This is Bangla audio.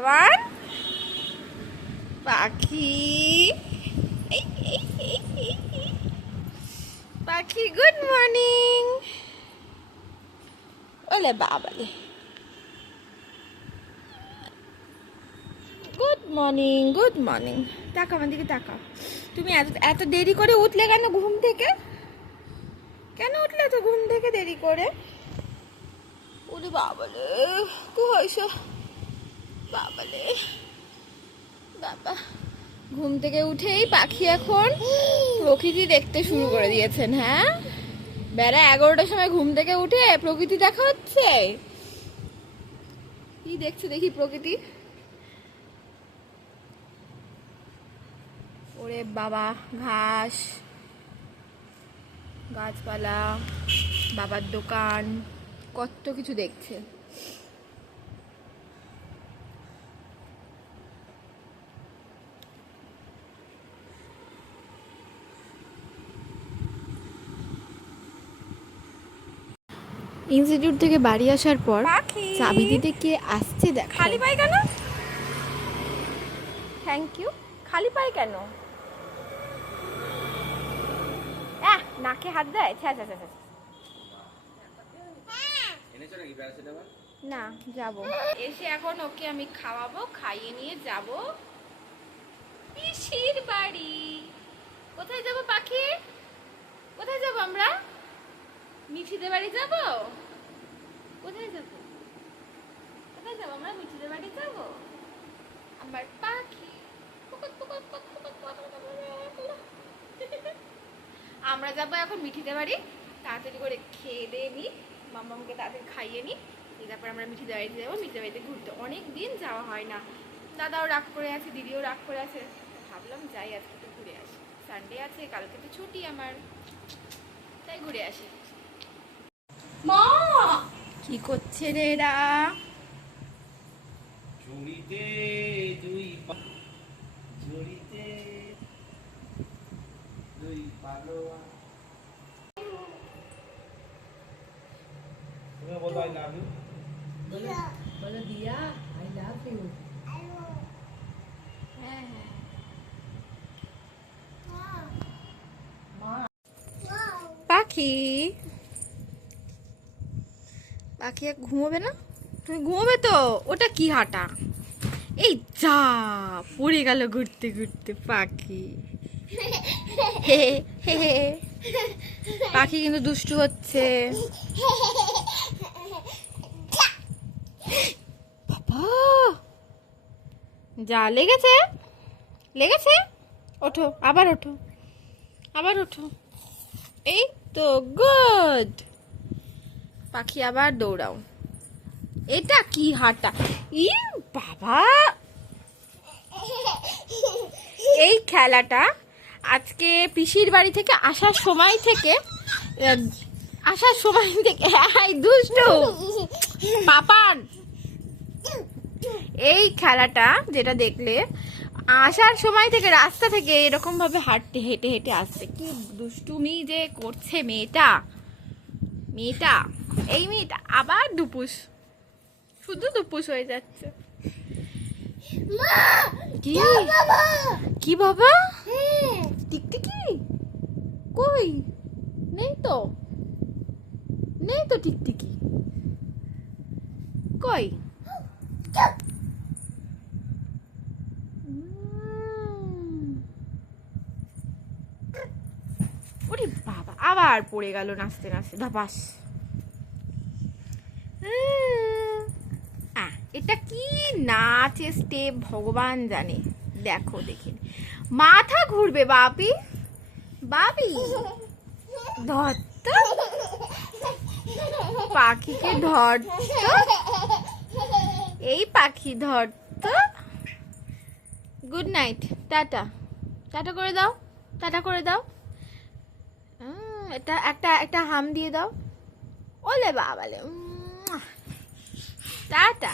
আমার পাখি পাখি গুড মর্নিং। ওলে বাবালে গুড মর্নিং গুড মর্নিং। তাকাও আমার দিকে তাকাও। তুমি এত এত দেরি করে উঠলে কেন ঘুম থেকে? কেন উঠলে তো ঘুম থেকে দেরি করে? ওরে বাবালে কি হয়েছে বাবালে বাবা। ঘুম থেকে উঠেই পাখি এখন প্রকৃতি দেখতে শুরু করে দিয়েছেন। হ্যাঁ, বেলা 11টার সময় ঘুম থেকে উঠে প্রকৃতি দেখা হচ্ছে। কি দেখছো দেখি প্রকৃতি? ওরে বাবা, ঘাস, গাছপালা, বাবার দোকান, কত কিছু দেখছে। ইনস্টিটিউট থেকে বাড়ি আসার পর চাবি দিতে কে আসছে দেখো। খালি পায় কেন? Thank you. খালি পায় কেন? নাকে হাত দেয়। না, যাব। এসে এখন ওকে আমি খাওয়াবো, খাইয়ে নিয়ে যাব পিসির বাড়ি। কোথায় যাব পাখি? কোথায় যাব আমরা? মিঠিদের বাড়ি যাব। কোথায় যাব? কোথায় যাব আমরা? মিঠিদের বাড়ি যাব। আমার পাখি আমরা যাবো এখন মিঠিদের বাড়ি। তাড়াতাড়ি করে খেয়ে দিয়ে নি, মাম্মামকে তাড়াতাড়ি খাইয়ে নি, তারপর আমরা মিঠিদের বাড়িতে যাবো। মিঠিদের বাড়িতে ঘুরতে অনেক দিন যাওয়া হয় না। দাদাও রাগ করে আছে, দিদিও রাগ করে আছে। ভাবলাম যাই আজকে একটু ঘুরে আসি। সানডে আছে, কালকে তো ছুটি আমার, তাই ঘুরে আসি। মা কি করছে রে এরা? ঝুড়িতে দুই পালোয়া। তুমি বলো আই লাভ ইউ। বলো দিয়া আই লাভ ইউ। হ্যাঁ হ্যাঁ। পাখি পাখি ঘুমোবে না? তুমি ঘুমোবে তো? ওটা কি হাঁটা? এই যা পড়ে গেল ঘুরতে ঘুরতে পাখি। পাখি কিন্তু দুষ্টু হচ্ছে। বাবা যা লেগেছে লেগেছে। ওঠো, আবার ওঠো, আবার ওঠো। এই তো গুড। পাখি আবার দৌড়াও। এটা কি হাঁটা? ই বাবা, এই খেলাটা আজকে পিসির বাড়ি থেকে আসার সময় থেকে দুষ্টু পাপান, এই খেলাটা যেটা দেখলে আসার সময় থেকে রাস্তা থেকে এরকম ভাবে হেঁটে হেঁটে আসছে। কি দুষ্টুমি যে করছে মেয়েটা। এই মেয়েটা আবার দুপুস, শুধু দুপুস হয়ে যাচ্ছে। কি বাবা? টিকটিকি কই? নেই তো টিকটিকি কই? ওরে বাবা, আবার পড়ে গেল নাচতে নাচতে ধাপাস। এটা কি নাচের স্টেপ ভগবান জানে। দেখো দেখে মাথা ঘুরবে বাবি ধরত পাখিকে ধরত, এই পাখি ধরত। গুড নাইট, টাটা করে দাও, টাটা করে দাও। এটা একটা হাম দিয়ে দাও। ওলে বাবালে টাটা।